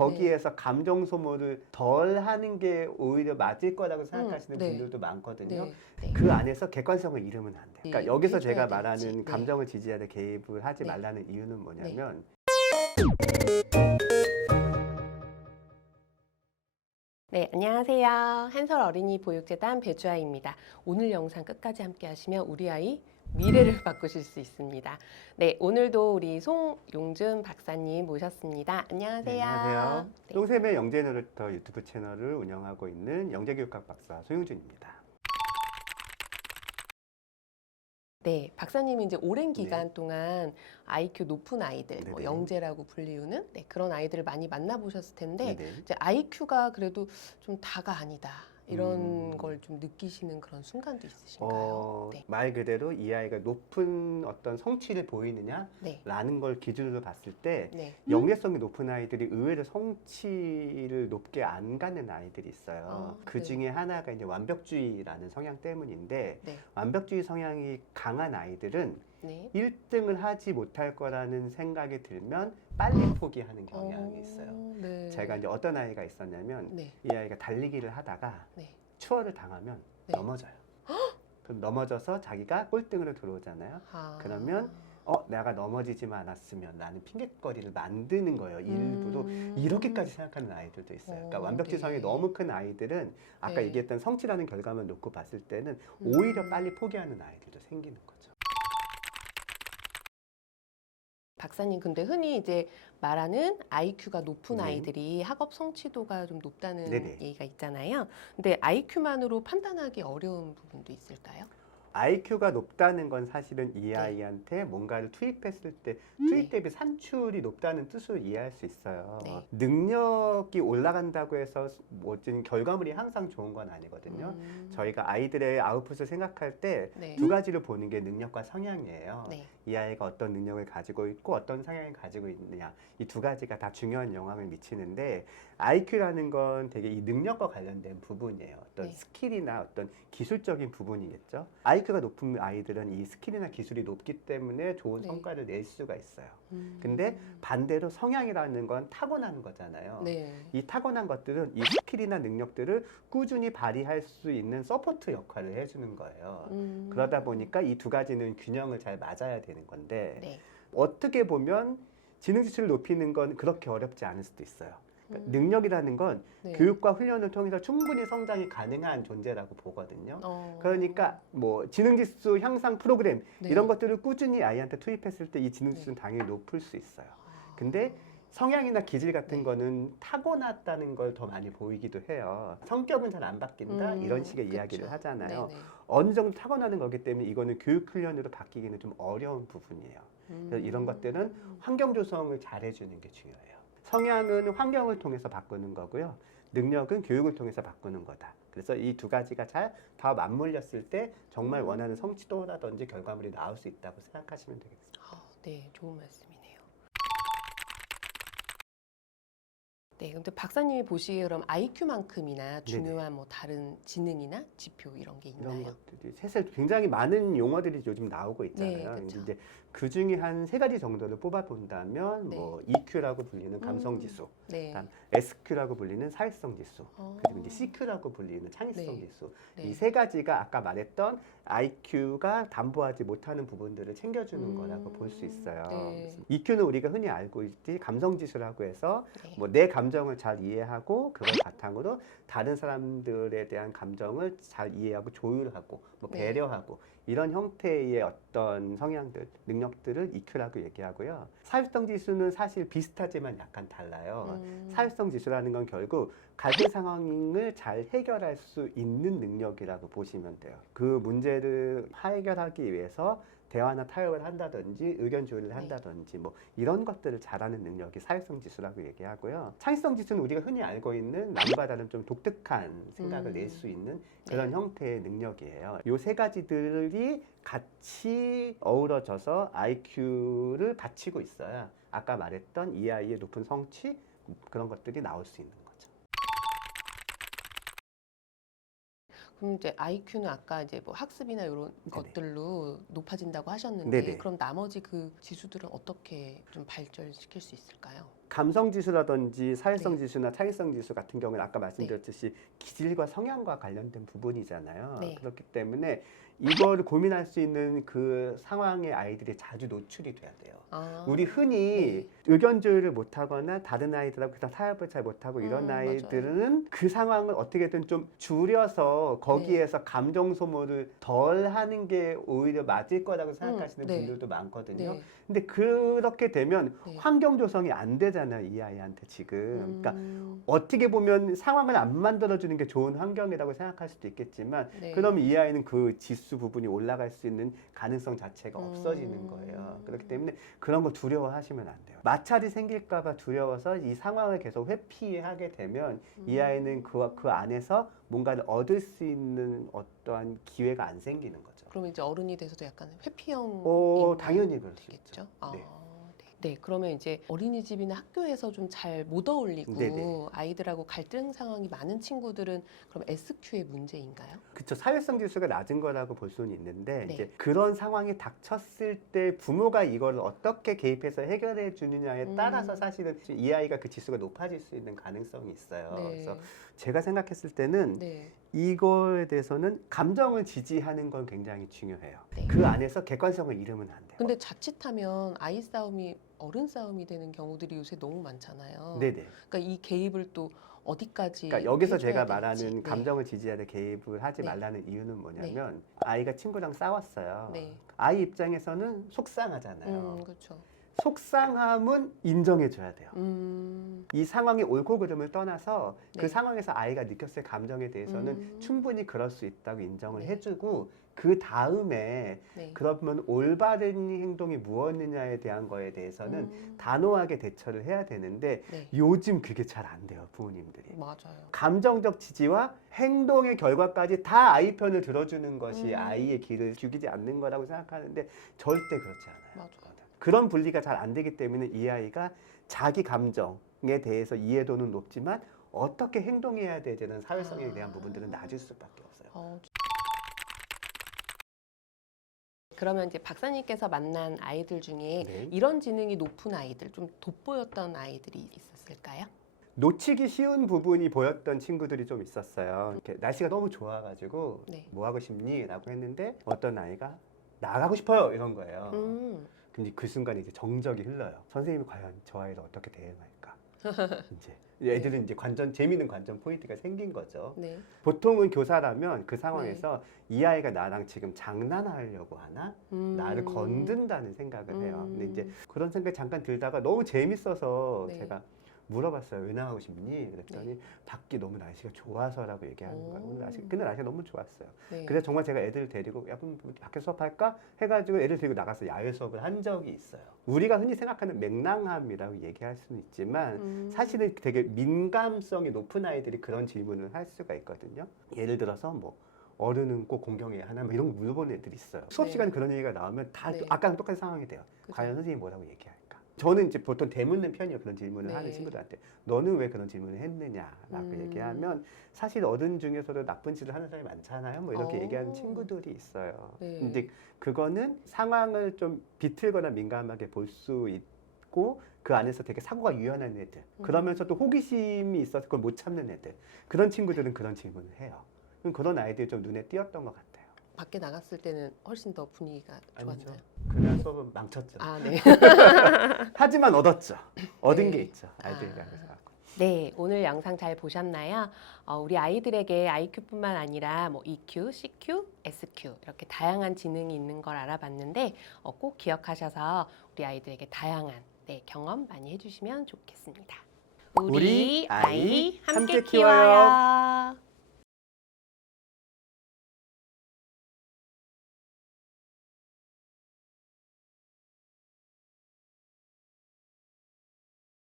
거기에서 감정 소모를 덜 하는 게 오히려 맞을 거라고 생각하시는 네. 분들도 많거든요. 네. 네. 그 안에서 객관성을 잃으면 안 돼요. 그러니까 여기서 해줘야 제가 될지. 말하는 네. 감정을 지지하되 개입을 하지 네. 말라는 이유는 뭐냐면 네, 안녕하세요. 한솔 어린이 보육재단 배주아입니다. 오늘 영상 끝까지 함께 하시면 우리 아이 미래를 바꾸실 수 있습니다. 네, 오늘도 우리 송용준 박사님 모셨습니다. 안녕하세요. 네, 안녕하세요. 네. 똥샘의 영재노릇터 유튜브 채널을 운영하고 있는 영재교육학 박사 소용준입니다. 네, 박사님이 이제 오랜 네. 기간 동안 IQ 높은 아이들, 뭐 네네. 영재라고 불리우는 그런 아이들을 많이 만나보셨을 텐데 네네. 이제 IQ가 그래도 좀 다가 아니다. 이런 걸 좀 느끼시는 그런 순간도 있으신가요? 네. 말 그대로 이 아이가 높은 어떤 성취를 보이느냐? 네. 라는 걸 기준으로 봤을 때 네. 영재성이 높은 아이들이 의외로 성취를 높게 안 가는 아이들이 있어요. 그 중에 하나가 이제 완벽주의라는 성향 때문인데 네. 완벽주의 성향이 강한 아이들은 네. 1등을 하지 못할 거라는 생각이 들면 빨리 포기하는 경향이 있어요. 네. 제가 이제 어떤 아이가 있었냐면 네. 이 아이가 달리기를 하다가 네. 추월을 당하면 네. 넘어져요. 그럼 넘어져서 자기가 꼴등으로 들어오잖아요. 아. 그러면 내가 넘어지지만 않았으면 라는 핑곗거리를 만드는 거예요. 일부러 이렇게까지 생각하는 아이들도 있어요. 그러니까 완벽주의성이 네. 너무 큰 아이들은 아까 네. 얘기했던 성취라는 결과만 놓고 봤을 때는 오히려 빨리 포기하는 아이들도 생기는 거죠. 박사님, 근데 흔히 이제 말하는 IQ가 높은 네. 아이들이 학업 성취도가 좀 높다는 네네. 얘기가 있잖아요. 근데 IQ만으로 판단하기 어려운 부분도 있을까요? IQ가 높다는 건 사실은 이 아이한테 뭔가를 투입했을 때 투입 대비 산출이 높다는 뜻으로 이해할 수 있어요. 네. 능력이 올라간다고 해서 멋진 결과물이 항상 좋은 건 아니거든요. 저희가 아이들의 아웃풋을 생각할 때 네. 두 가지를 보는 게 능력과 성향이에요. 네. 이 아이가 어떤 능력을 가지고 있고 어떤 성향을 가지고 있느냐, 이 두 가지가 다 중요한 영향을 미치는데 IQ라는 건 되게 이 능력과 관련된 부분이에요. 어떤 네. 스킬이나 어떤 기술적인 부분이겠죠. IQ가 높은 아이들은 이 스킬이나 기술이 높기 때문에 좋은 네. 성과를 낼 수가 있어요. 근데 반대로 성향이라는 건 타고나는 거잖아요. 네. 이 타고난 것들은 이 스킬이나 능력들을 꾸준히 발휘할 수 있는 서포트 역할을 해주는 거예요. 그러다 보니까 이 두 가지는 균형을 잘 맞아야 되는 건데 네. 어떻게 보면 지능 지수를 높이는 건 그렇게 어렵지 않을 수도 있어요. 그러니까 능력이라는 건 네. 교육과 훈련을 통해서 충분히 성장이 가능한 존재라고 보거든요. 어. 그러니까 뭐 지능지수 향상 프로그램 네. 이런 것들을 꾸준히 아이한테 투입했을 때 이 지능지수는 당연히 높을 수 있어요. 근데 성향이나 기질 같은 네. 거는 타고났다는 걸 더 많이 보이기도 해요. 성격은 잘 안 바뀐다 이런 식의 그쵸. 이야기를 하잖아요. 네네. 어느 정도 타고나는 거기 때문에 이거는 교육 훈련으로 바뀌기는 좀 어려운 부분이에요. 그래서 이런 것들은 환경 조성을 잘 해주는 게 중요해요. 성향은 환경을 통해서 바꾸는 거고요. 능력은 교육을 통해서 바꾸는 거다. 그래서 이 두 가지가 잘 다 맞물렸을 때 정말 원하는 성취도라든지 결과물이 나올 수 있다고 생각하시면 되겠습니다. 네, 좋은 말씀이네요. 네, 근데 박사님이 보시기에 그럼 IQ만큼이나 중요한 뭐 다른 지능이나 지표 이런 게 이런 있나요? 것들이 사실 굉장히 많은 용어들이 요즘 나오고 네, 있잖아요. 그쵸. 이제 그 중에 한 세 가지 정도를 뽑아 본다면 네. 뭐 EQ라고 불리는 감성 지수, 네. 그다음 SQ라고 불리는 사회성 지수, 그리고 이제 CQ라고 불리는 창의성 네. 지수. 네. 이 세 가지가 아까 말했던 IQ가 담보하지 못하는 부분들을 챙겨주는 거라고 볼 수 있어요. 네. 그래서 EQ는 우리가 흔히 알고 있듯이 감성 지수라고 해서 네. 뭐 내 감정을 잘 이해하고 그걸 바탕으로 다른 사람들에 대한 감정을 잘 이해하고 조율하고 뭐 네. 배려하고 이런 형태의 어떤 성향들, 능력들을 EQ라고 얘기하고요. 사회성 지수는 사실 비슷하지만 약간 달라요. 사회성 지수라는 건 결국 갈등 상황을 잘 해결할 수 있는 능력이라고 보시면 돼요. 그 문제를 해결하기 위해서 대화나 타협을 한다든지 의견 조율을 한다든지 뭐 이런 것들을 잘하는 능력이 사회성 지수라고 얘기하고요. 창의성 지수는 우리가 흔히 알고 있는 남과 다른 좀 독특한 생각을 낼 수 있는 그런 형태의 능력이에요. 이 세 가지들이 같이 어우러져서 IQ를 받치고 있어야 아까 말했던 이 아이의 높은 성취 그런 것들이 나올 수 있는 거죠. 그럼 이제 IQ는 아까 이제 뭐 학습이나 이런 것들로 높아진다고 하셨는데 네네. 그럼 나머지 그 지수들은 어떻게 좀 발전시킬 수 있을까요? 감성 지수라든지 사회성 네. 지수나 창의성 지수 같은 경우는 아까 말씀드렸듯이 기질과 성향과 관련된 부분이잖아요. 네. 그렇기 때문에 이거를 고민할 수 있는 그 상황에 아이들이 자주 노출이 돼야 돼요. 우리 흔히 의견 조율을 못하거나 다른 아이들하고 그다음 타협을 잘 못하고 이런 아이들은 그 상황을 어떻게든 좀 줄여서 거기에서 감정 소모를 덜 하는 게 오히려 맞을 거라고 생각하시는 분들도 많거든요. 네. 근데 그렇게 되면 네. 환경 조성이 안 되잖아요, 이 아이한테 지금. 그러니까 어떻게 보면 상황을 안 만들어주는 게 좋은 환경이라고 생각할 수도 있겠지만 네. 그러면 이 아이는 그 지수 부분이 올라갈 수 있는 가능성 자체가 없어지는 거예요. 그렇기 때문에 그런 거 두려워하시면 안 돼요. 마찰이 생길까 봐 두려워서 이 상황을 계속 회피하게 되면 이 아이는 그 안에서 뭔가를 얻을 수 있는 어떠한 기회가 안 생기는 거죠. 그럼 이제 어른이 돼서도 약간 회피형 당연히 그럴 수 있죠. 되겠죠. 네. 네, 그러면 이제 어린이집이나 학교에서 좀 잘 못 어울리고 네네. 아이들하고 갈등 상황이 많은 친구들은 그럼 SQ의 문제인가요? 그렇죠. 사회성 지수가 낮은 거라고 볼 수는 있는데 네. 이제 그런 상황이 닥쳤을 때 부모가 이걸 어떻게 개입해서 해결해 주느냐에 따라서 사실은 이 아이가 그 지수가 높아질 수 있는 가능성이 있어요. 네. 그래서 제가 생각했을 때는 네. 이거에 대해서는 감정을 지지하는 건 굉장히 중요해요. 네. 그 안에서 객관성을 잃으면 안 돼요. 근데 자칫하면 아이 싸움이 어른 싸움이 되는 경우들이 요새 너무 많잖아요. 네네. 그러니까 이 개입을 또 어디까지 그러니까 여기서 해줘야 제가 될지. 말하는 네. 감정을 지지하되 개입을 하지 네. 말라는 이유는 뭐냐면 아이가 친구랑 싸웠어요. 네. 아이 입장에서는 속상하잖아요. 그렇죠. 속상함은 인정해줘야 돼요. 이 상황의 옳고 그름을 떠나서 네. 그 상황에서 아이가 느꼈을 감정에 대해서는 충분히 그럴 수 있다고 인정을 네. 해주고 그 다음에 네. 그러면 올바른 행동이 무엇이냐에 대한 거에 대해서는 단호하게 대처를 해야 되는데 네. 요즘 그게 잘 안 돼요, 부모님들이. 맞아요. 감정적 지지와 행동의 결과까지 다 아이 편을 들어주는 것이 아이의 길을 죽이지 않는 거라고 생각하는데 절대 그렇지 않아요. 맞아요. 그런 분리가 잘 안 되기 때문에 이 아이가 자기 감정에 대해서 이해도는 높지만 어떻게 행동해야 되는 사회성에 대한 부분들은 낮을 수밖에 없어요. 그러면 이제 박사님께서 만난 아이들 중에 네. 이런 지능이 높은 아이들, 좀 돋보였던 아이들이 있었을까요? 놓치기 쉬운 부분이 보였던 친구들이 좀 있었어요. 이렇게 날씨가 너무 좋아가지고 네. 뭐 하고 싶니? 라고 했는데 어떤 아이가 나가고 싶어요 이런 거예요. 근데 그 순간 이제 정적이 흘러요. 선생님이 과연 저 아이를 어떻게 대응할까? 이제 애들은 이제 재미있는 관전 포인트가 생긴 거죠. 네. 보통은 교사라면 그 상황에서 이 아이가 나랑 지금 장난하려고 하나? 나를 건든다는 생각을 해요. 근데 이제 그런 생각이 잠깐 들다가 너무 재밌어서 네. 제가 물어봤어요. 왜 나가고 싶니? 그랬더니 밖이 너무 날씨가 좋아서라고 얘기하는 거예요. 근데 날씨가 너무 좋았어요. 네. 그래서 정말 제가 애들을 데리고 야 그럼 밖에 수업할까? 해가지고 애들 데리고 나가서 야외 수업을 한 적이 있어요. 우리가 흔히 생각하는 맹랑함이라고 얘기할 수는 있지만 사실은 되게 민감성이 높은 아이들이 그런 질문을 할 수가 있거든요. 예를 들어서 뭐 어른은 꼭 공경해야 하나? 뭐 이런 거 물어보는 애들이 있어요. 수업 네. 시간에 그런 얘기가 나오면 다 네. 아까랑 똑같은 상황이 돼요. 그죠. 과연 선생님이 뭐라고 얘기할까? 저는 이제 보통 대묻는 편이에요. 그런 질문을 네. 하는 친구들한테 너는 왜 그런 질문을 했느냐라고 얘기하면 사실 어른 중에서도 나쁜 짓을 하는 사람이 많잖아요. 뭐 이렇게 얘기하는 친구들이 있어요. 네. 근데 그거는 상황을 좀 비틀거나 민감하게 볼 수 있고 그 안에서 되게 사고가 유연한 애들 그러면서 또 호기심이 있어서 그걸 못 참는 애들 그런 친구들은 그런 질문을 해요. 그런 아이들이 좀 눈에 띄었던 것 같아요. 밖에 나갔을 때는 훨씬 더 분위기가 아니죠. 좋았나요? 그날 수업은 망쳤죠. 아, 네. 하지만 얻었죠. 얻은 네. 게 있죠. 아이들이 안에서. 네, 오늘 영상 잘 보셨나요? 우리 아이들에게 IQ뿐만 아니라 뭐 EQ, CQ, SQ 이렇게 다양한 지능이 있는 걸 알아봤는데 꼭 기억하셔서 우리 아이들에게 다양한 경험 많이 해주시면 좋겠습니다. 우리 아이 함께 키워요.